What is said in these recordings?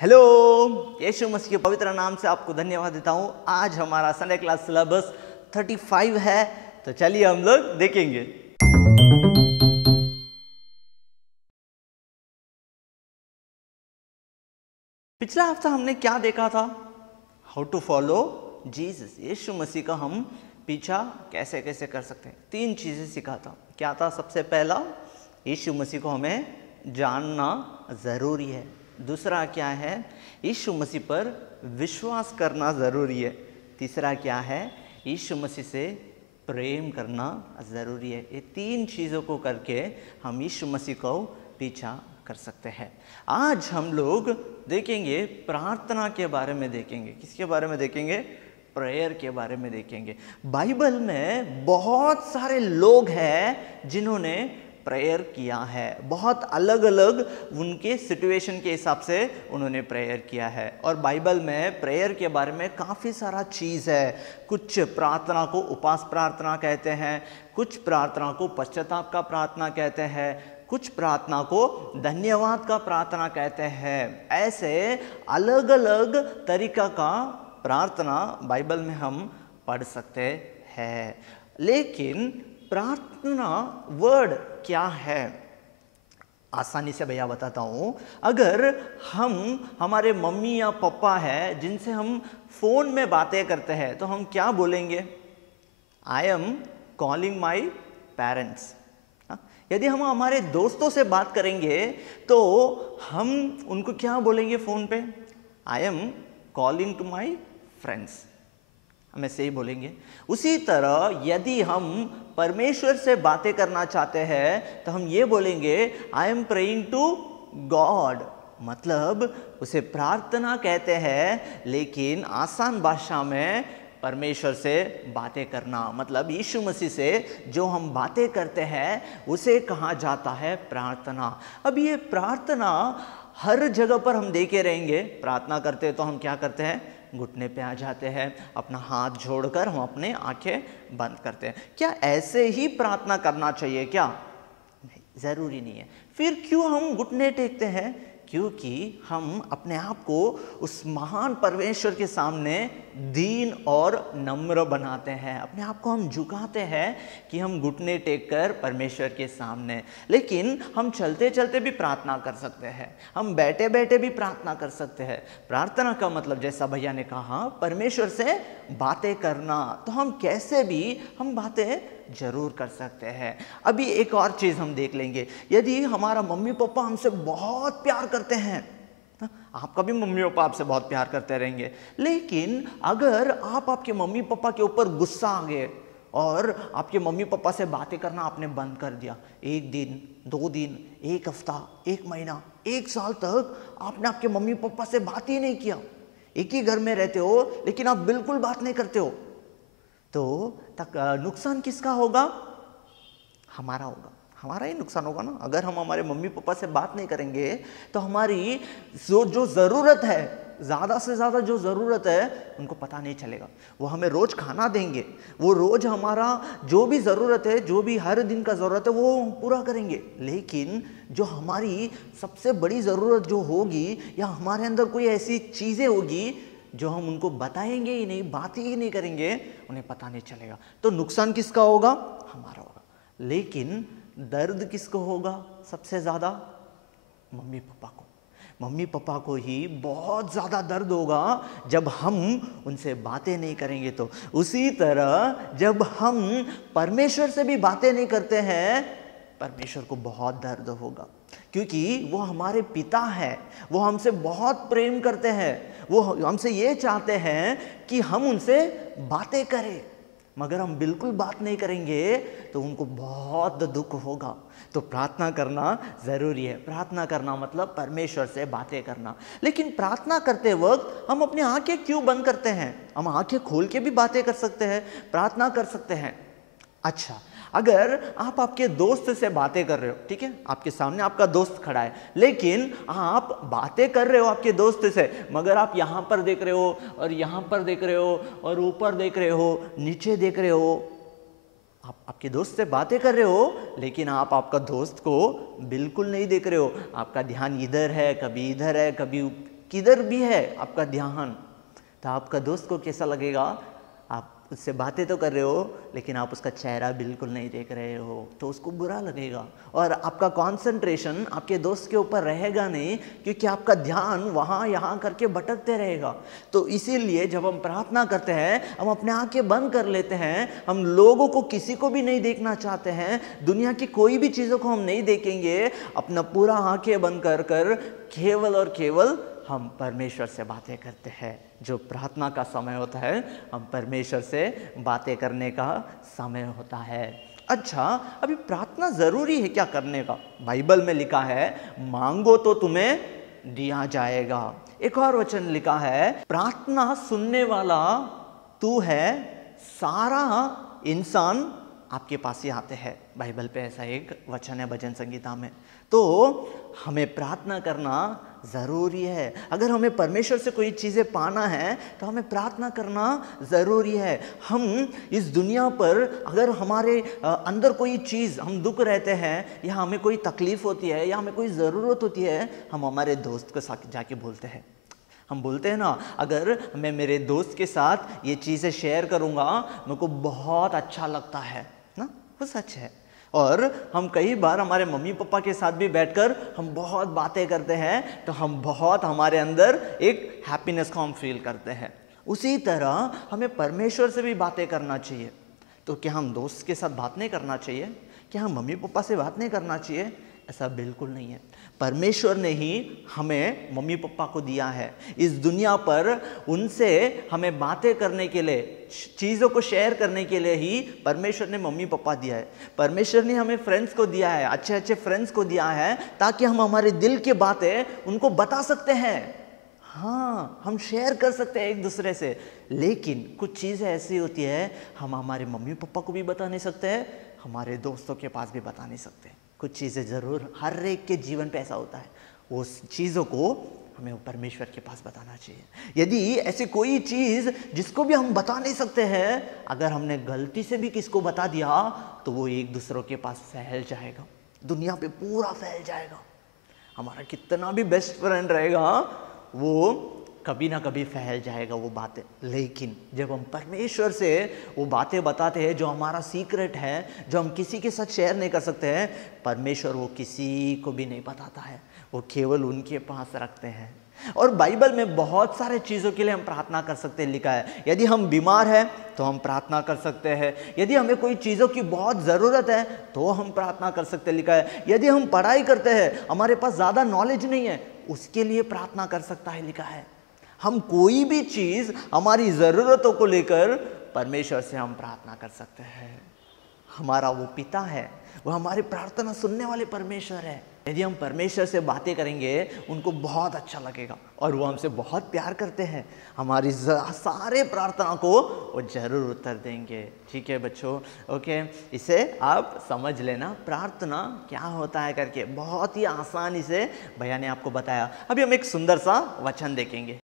Hello, यीशु मसीह के पवित्र नाम से आपको धन्यवाद देता हूँ। आज हमारा संडे क्लास सिलेबस 35 है, तो चलिए हम लोग देखेंगे। पिछला हफ्ता हमने क्या देखा था? हाउ टू फॉलो जीसस, यीशु मसीह का हम पीछा कैसे कैसे कर सकते हैं। 3 चीज़ें सीखा था। क्या था? सबसे पहला, यीशु मसीह को हमें जानना ज़रूरी है। दूसरा क्या है? यीशु मसीह पर विश्वास करना ज़रूरी है। तीसरा क्या है? यीशु मसीह से प्रेम करना ज़रूरी है। ये 3 चीज़ों को करके हम यीशु मसीह को पीछा कर सकते हैं। आज हम लोग देखेंगे प्रार्थना के बारे में देखेंगे। किसके बारे में देखेंगे? प्रेयर के बारे में देखेंगे। बाइबल में बहुत सारे लोग हैं जिन्होंने प्रेयर किया है। बहुत अलग अलग उनके सिचुएशन के हिसाब से उन्होंने प्रेयर किया है। और बाइबल में प्रेयर के बारे में काफ़ी सारा चीज़ है। कुछ प्रार्थना को उपवास प्रार्थना कहते हैं, कुछ प्रार्थना को पश्चाताप का प्रार्थना कहते हैं, कुछ प्रार्थना को धन्यवाद का प्रार्थना कहते हैं। ऐसे अलग अलग तरीका का प्रार्थना बाइबल में हम पढ़ सकते हैं। लेकिन प्रार्थना वर्ड क्या है? आसानी से भैया बताता हूँ। अगर हम हमारे मम्मी या पापा है जिनसे हम फ़ोन में बातें करते हैं तो हम क्या बोलेंगे? I am calling my parents. यदि हम हमारे दोस्तों से बात करेंगे तो हम उनको क्या बोलेंगे फ़ोन पे? I am calling to my friends. हम ऐसे ही बोलेंगे। उसी तरह यदि हम परमेश्वर से बातें करना चाहते हैं तो हम ये बोलेंगे, I am praying to God. मतलब उसे प्रार्थना कहते हैं, लेकिन आसान भाषा में परमेश्वर से बातें करना, मतलब यीशु मसीह से जो हम बातें करते हैं उसे कहा जाता है प्रार्थना। अब ये प्रार्थना हर जगह पर हम देखे रहेंगे। प्रार्थना करते तो हम क्या करते हैं? घुटने पे आ जाते हैं, अपना हाथ जोड़कर हम अपने आंखें बंद करते हैं। क्या ऐसे ही प्रार्थना करना चाहिए क्या? नहीं, ज़रूरी नहीं है। फिर क्यों हम घुटने टेकते हैं? क्योंकि हम अपने आप को उस महान परमेश्वर के सामने दीन और नम्र बनाते हैं। अपने आप को हम झुकाते हैं कि हम घुटने टेक कर परमेश्वर के सामने। लेकिन हम चलते चलते भी प्रार्थना कर सकते हैं, हम बैठे बैठे भी प्रार्थना कर सकते हैं। प्रार्थना का मतलब जैसा भैया ने कहा, परमेश्वर से बातें करना। तो हम कैसे भी हम बातें जरूर कर सकते हैं। अभी एक और चीज़ हम देख लेंगे। यदि हमारा मम्मी पापा हमसे बहुत प्यार करते हैं, आपका भी मम्मी पापा आपसे बहुत प्यार करते रहेंगे, लेकिन अगर आप आपके मम्मी पापा के ऊपर गुस्सा आ गए और आपके मम्मी पापा से बातें करना आपने बंद कर दिया, 1 दिन 2 दिन 1 हफ्ता 1 महीना 1 साल तक आपने आपके मम्मी पापा से बात ही नहीं किया, एक ही घर में रहते हो लेकिन आप बिल्कुल बात नहीं करते हो, तो नुकसान किसका होगा? हमारा होगा। हमारा ही नुकसान होगा ना। अगर हम हमारे मम्मी पापा से बात नहीं करेंगे तो हमारी जो ज़रूरत है, ज़्यादा से ज़्यादा जो ज़रूरत है उनको पता नहीं चलेगा। वो हमें रोज़ खाना देंगे, वो रोज़ हमारा जो भी ज़रूरत है, जो भी हर दिन का ज़रूरत है वो पूरा करेंगे। लेकिन जो हमारी सबसे बड़ी ज़रूरत जो होगी, या हमारे अंदर कोई ऐसी चीज़ें होगी जो हम उनको बताएंगे ही नहीं, बात ही नहीं करेंगे, उन्हें पता नहीं चलेगा। तो नुकसान किसका होगा? हमारा होगा। लेकिन दर्द किसको होगा सबसे ज़्यादा? मम्मी पापा को। मम्मी पापा को ही बहुत ज़्यादा दर्द होगा जब हम उनसे बातें नहीं करेंगे। तो उसी तरह जब हम परमेश्वर से भी बातें नहीं करते हैं, परमेश्वर को बहुत दर्द होगा, क्योंकि वो हमारे पिता हैं, वो हमसे बहुत प्रेम करते हैं, वो हमसे ये चाहते हैं कि हम उनसे बातें करें। मगर हम बिल्कुल बात नहीं करेंगे तो उनको बहुत दुख होगा। तो प्रार्थना करना ज़रूरी है। प्रार्थना करना मतलब परमेश्वर से बातें करना। लेकिन प्रार्थना करते वक्त हम अपनी आंखें क्यों बंद करते हैं? हम आंखें खोल के भी बातें कर सकते हैं, प्रार्थना कर सकते हैं। अच्छा, अगर आप आपके दोस्त से बातें कर रहे हो, ठीक है, आपके सामने आपका दोस्त खड़ा है, लेकिन आप बातें कर रहे हो आपके दोस्त से, मगर आप यहाँ पर देख रहे हो और यहाँ पर देख रहे हो और ऊपर देख रहे हो, नीचे देख रहे हो, आप आपके दोस्त से बातें कर रहे हो, लेकिन आप आपका दोस्त को बिल्कुल नहीं देख रहे हो। आपका ध्यान इधर है, कभी इधर है, कभी किधर भी है आपका ध्यान, तो आपका दोस्त को कैसा लगेगा? आप उससे बातें तो कर रहे हो लेकिन आप उसका चेहरा बिल्कुल नहीं देख रहे हो, तो उसको बुरा लगेगा और आपका कंसंट्रेशन आपके दोस्त के ऊपर रहेगा नहीं, क्योंकि आपका ध्यान वहाँ यहाँ करके भटकते रहेगा। तो इसीलिए जब हम प्रार्थना करते हैं हम अपने आंखें बंद कर लेते हैं, हम लोगों को किसी को भी नहीं देखना चाहते हैं, दुनिया की कोई भी चीज़ों को हम नहीं देखेंगे, अपना पूरा आंखें बंद कर कर केवल और केवल हम परमेश्वर से बातें करते हैं। जो प्रार्थना का समय होता है हम परमेश्वर से बातें करने का समय होता है। अच्छा, अभी प्रार्थना ज़रूरी है क्या करने का? बाइबल में लिखा है मांगो तो तुम्हें दिया जाएगा। एक और वचन लिखा है प्रार्थना सुनने वाला तू है, सारा इंसान आपके पास ही आते हैं। बाइबल पे ऐसा एक वचन है भजन संगीता में। तो हमें प्रार्थना करना ज़रूरी है। अगर हमें परमेश्वर से कोई चीज़ें पाना है तो हमें प्रार्थना करना ज़रूरी है। हम इस दुनिया पर अगर हमारे अंदर कोई चीज़, हम दुख रहते हैं या हमें कोई तकलीफ़ होती है या हमें कोई ज़रूरत होती है, हम हमारे दोस्त के साथ जाके बोलते हैं। हम बोलते हैं ना, अगर मैं मेरे दोस्त के साथ ये चीज़ें शेयर करूँगा मेरे को बहुत अच्छा लगता है ना, वो सच है। और हम कई बार हमारे मम्मी पापा के साथ भी बैठकर हम बहुत बातें करते हैं, तो हम बहुत हमारे अंदर एक हैप्पीनेस को हम फील करते हैं। उसी तरह हमें परमेश्वर से भी बातें करना चाहिए। तो क्या हम दोस्त के साथ बात नहीं करना चाहिए? क्या हम मम्मी पापा से बात नहीं करना चाहिए? ऐसा बिल्कुल नहीं है। परमेश्वर ने ही हमें मम्मी पापा को दिया है इस दुनिया पर, उनसे हमें बातें करने के लिए, चीज़ों को शेयर करने के लिए ही परमेश्वर ने मम्मी पापा दिया है। परमेश्वर ने हमें फ्रेंड्स को दिया है, अच्छे अच्छे फ्रेंड्स को दिया है, ताकि हम हमारे दिल की बातें उनको बता सकते हैं। हाँ, हम शेयर कर सकते हैं एक दूसरे से। लेकिन कुछ चीज़ें ऐसी होती है हम हमारे मम्मी पापा को भी बता नहीं सकते हैं, हमारे दोस्तों के पास भी बता नहीं सकते। कुछ चीज़ें ज़रूर हर एक के जीवन पे ऐसा होता है, उस चीज़ों को हमें परमेश्वर के पास बताना चाहिए। यदि ऐसी कोई चीज़ जिसको भी हम बता नहीं सकते हैं, अगर हमने गलती से भी किसको बता दिया तो वो एक दूसरों के पास फैल जाएगा, दुनिया पे पूरा फैल जाएगा। हमारा कितना भी बेस्ट फ्रेंड रहेगा वो कभी ना कभी फैल जाएगा वो बातें। लेकिन जब हम परमेश्वर से वो बातें बताते हैं जो हमारा सीक्रेट है, जो हम किसी के साथ शेयर नहीं कर सकते हैं, परमेश्वर वो किसी को भी नहीं बताता है, वो केवल उनके पास रखते हैं। और बाइबल में बहुत सारे चीज़ों के लिए हम प्रार्थना कर सकते हैं, लिखा है। यदि हम बीमार हैं तो हम प्रार्थना कर सकते हैं, यदि हमें कोई चीज़ों की बहुत ज़रूरत है तो हम प्रार्थना कर सकते हैं, लिखा है। यदि हम पढ़ाई करते हैं, हमारे पास ज़्यादा नॉलेज नहीं है, उसके लिए प्रार्थना कर सकता है, लिखा है। हम कोई भी चीज़ हमारी ज़रूरतों को लेकर परमेश्वर से हम प्रार्थना कर सकते हैं। हमारा वो पिता है, वो हमारी प्रार्थना सुनने वाले परमेश्वर है। यदि हम परमेश्वर से बातें करेंगे उनको बहुत अच्छा लगेगा और वो हमसे बहुत प्यार करते हैं, हमारी सारे प्रार्थना को वो जरूर उत्तर देंगे। ठीक है बच्चों, ओके, इसे आप समझ लेना प्रार्थना क्या होता है करके, बहुत ही आसानी से भैया ने आपको बताया। अभी हम एक सुंदर सा वचन देखेंगे।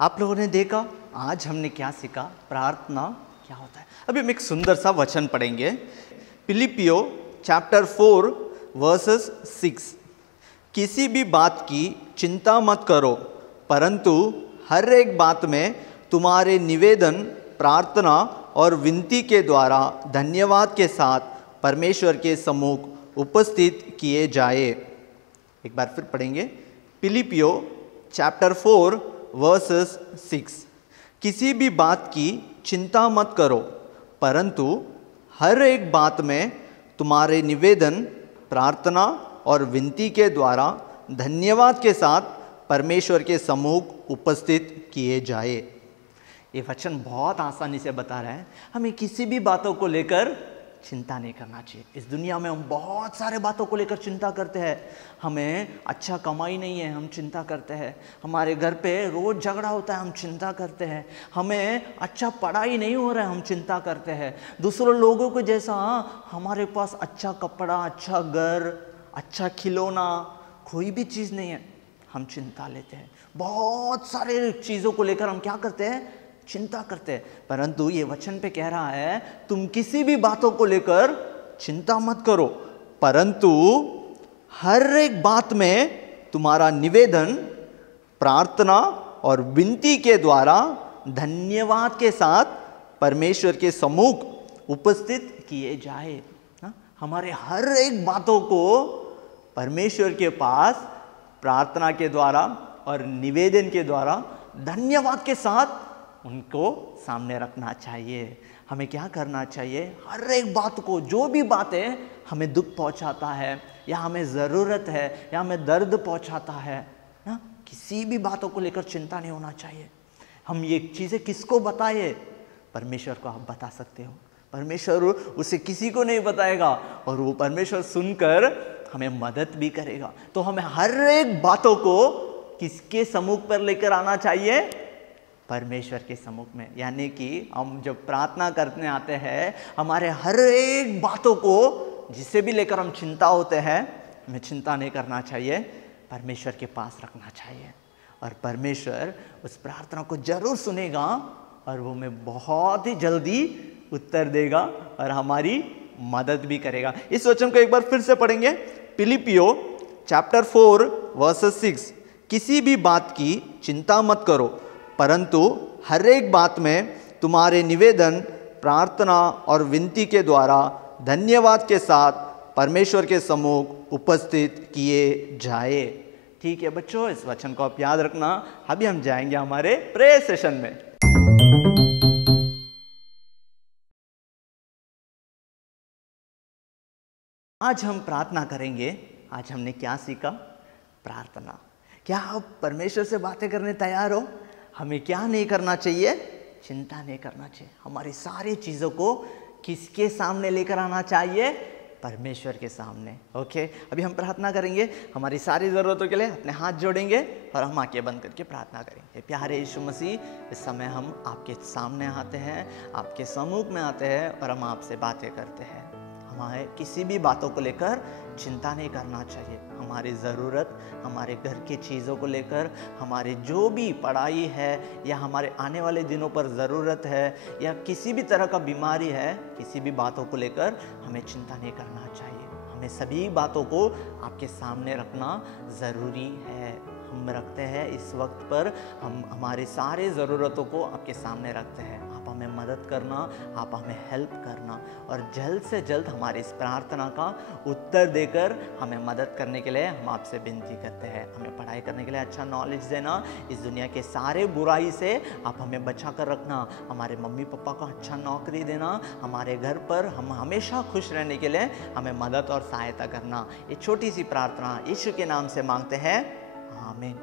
आप लोगों ने देखा आज हमने क्या सीखा, प्रार्थना क्या होता है। अभी हम एक सुंदर सा वचन पढ़ेंगे, फिलिपियो चैप्टर 4 वर्सेस 6। किसी भी बात की चिंता मत करो, परंतु हर एक बात में तुम्हारे निवेदन, प्रार्थना और विनती के द्वारा धन्यवाद के साथ परमेश्वर के सम्मुख उपस्थित किए जाए। एक बार फिर पढ़ेंगे, फिलिपियो चैप्टर 4 वर्सेस 6। किसी भी बात की चिंता मत करो, परंतु हर एक बात में तुम्हारे निवेदन, प्रार्थना और विनती के द्वारा धन्यवाद के साथ परमेश्वर के सम्मुख उपस्थित किए जाए। ये वचन बहुत आसानी से बता रहा है हमें किसी भी बातों को लेकर चिंता नहीं करना चाहिए। इस दुनिया में हम बहुत सारे बातों को लेकर चिंता करते हैं। हमें अच्छा कमाई नहीं है, हम चिंता करते हैं। हमारे घर पे रोज़ झगड़ा होता है, हम चिंता करते हैं। हमें अच्छा पढ़ाई नहीं हो रहा है, हम चिंता करते हैं। दूसरों लोगों को जैसा हमारे पास अच्छा कपड़ा, अच्छा घर, अच्छा खिलौना, कोई भी चीज़ नहीं है, हम चिंता लेते हैं। बहुत सारे चीज़ों को लेकर हम क्या करते हैं, चिंता करते हैं। परंतु ये वचन पे कह रहा है तुम किसी भी बातों को लेकर चिंता मत करो, परंतु हर एक बात में तुम्हारा निवेदन प्रार्थना और विनती के द्वारा धन्यवाद के साथ परमेश्वर के सम्मुख उपस्थित किए जाए। हमारे हर एक बातों को परमेश्वर के पास प्रार्थना के द्वारा और निवेदन के द्वारा धन्यवाद के साथ उनको सामने रखना चाहिए। हमें क्या करना चाहिए? हर एक बात को, जो भी बातें हमें दुख पहुंचाता है या हमें ज़रूरत है या हमें दर्द पहुंचाता है ना, किसी भी बातों को लेकर चिंता नहीं होना चाहिए। हम ये चीज़ें किसको बताए? परमेश्वर को आप बता सकते हो। परमेश्वर उसे किसी को नहीं बताएगा और वो परमेश्वर सुनकर हमें मदद भी करेगा। तो हमें हर एक बातों को किसके सम्मुख पर लेकर आना चाहिए? परमेश्वर के सम्मुख में। यानी कि हम जब प्रार्थना करने आते हैं, हमारे हर एक बातों को जिसे भी लेकर हम चिंता होते हैं, हमें चिंता नहीं करना चाहिए, परमेश्वर के पास रखना चाहिए और परमेश्वर उस प्रार्थना को जरूर सुनेगा और वो हमें बहुत ही जल्दी उत्तर देगा और हमारी मदद भी करेगा। इस वचन को एक बार फिर से पढ़ेंगे। फिलिपियो चैप्टर 4 वर्सेस 6, किसी भी बात की चिंता मत करो, परंतु हर एक बात में तुम्हारे निवेदन प्रार्थना और विनती के द्वारा धन्यवाद के साथ परमेश्वर के सम्मुख उपस्थित किए जाए। ठीक है बच्चों, इस वचन को आप याद रखना। अभी हम जाएंगे हमारे प्रेयर सेशन में। आज हम प्रार्थना करेंगे। आज हमने क्या सीखा? प्रार्थना। क्या आप परमेश्वर से बातें करने तैयार हो? हमें क्या नहीं करना चाहिए? चिंता नहीं करना चाहिए। हमारी सारी चीज़ों को किसके सामने लेकर आना चाहिए? परमेश्वर के सामने। ओके, अभी हम प्रार्थना करेंगे। हमारी सारी ज़रूरतों के लिए अपने हाथ जोड़ेंगे और हम आंखें बंद करके प्रार्थना करेंगे। प्यारे यीशु मसीह, इस समय हम आपके सामने आते हैं, आपके सम्मुख में आते हैं और हम आपसे बातें करते हैं। हमें किसी भी बातों को लेकर चिंता नहीं करना चाहिए। हमारी ज़रूरत, हमारे घर की चीज़ों को लेकर, हमारे जो भी पढ़ाई है या हमारे आने वाले दिनों पर ज़रूरत है या किसी भी तरह का बीमारी है, किसी भी बातों को लेकर हमें चिंता नहीं करना चाहिए। हमें सभी बातों को आपके सामने रखना ज़रूरी है। हम रखते हैं इस वक्त पर, हम हमारी सारी ज़रूरतों को आपके सामने रखते हैं। आप हमें मदद करना, आप हमें हेल्प करना और जल्द से जल्द हमारी इस प्रार्थना का उत्तर देकर हमें मदद करने के लिए हम आपसे विनती करते हैं। हमें पढ़ाई करने के लिए अच्छा नॉलेज देना, इस दुनिया के सारे बुराई से आप हमें बचा कर रखना, हमारे मम्मी पापा को अच्छा नौकरी देना, हमारे घर पर हम हमेशा खुश रहने के लिए हमें मदद और सहायता करना। ये छोटी सी प्रार्थना यीशु के नाम से मांगते हैं, आमीन।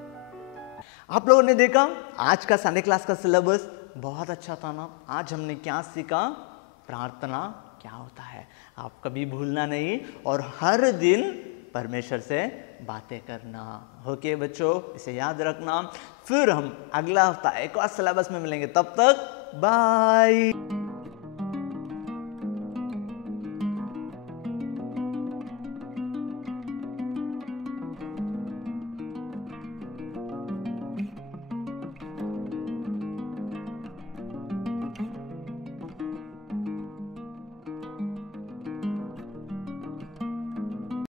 आप लोगों ने देखा आज का संडे क्लास का सिलेबस बहुत अच्छा था ना। आज हमने क्या सीखा? प्रार्थना क्या होता है। आप कभी भूलना नहीं और हर दिन परमेश्वर से बातें करना। ओके बच्चों, इसे याद रखना। फिर हम अगला हफ्ता एक और सिलेबस में मिलेंगे। तब तक बाय।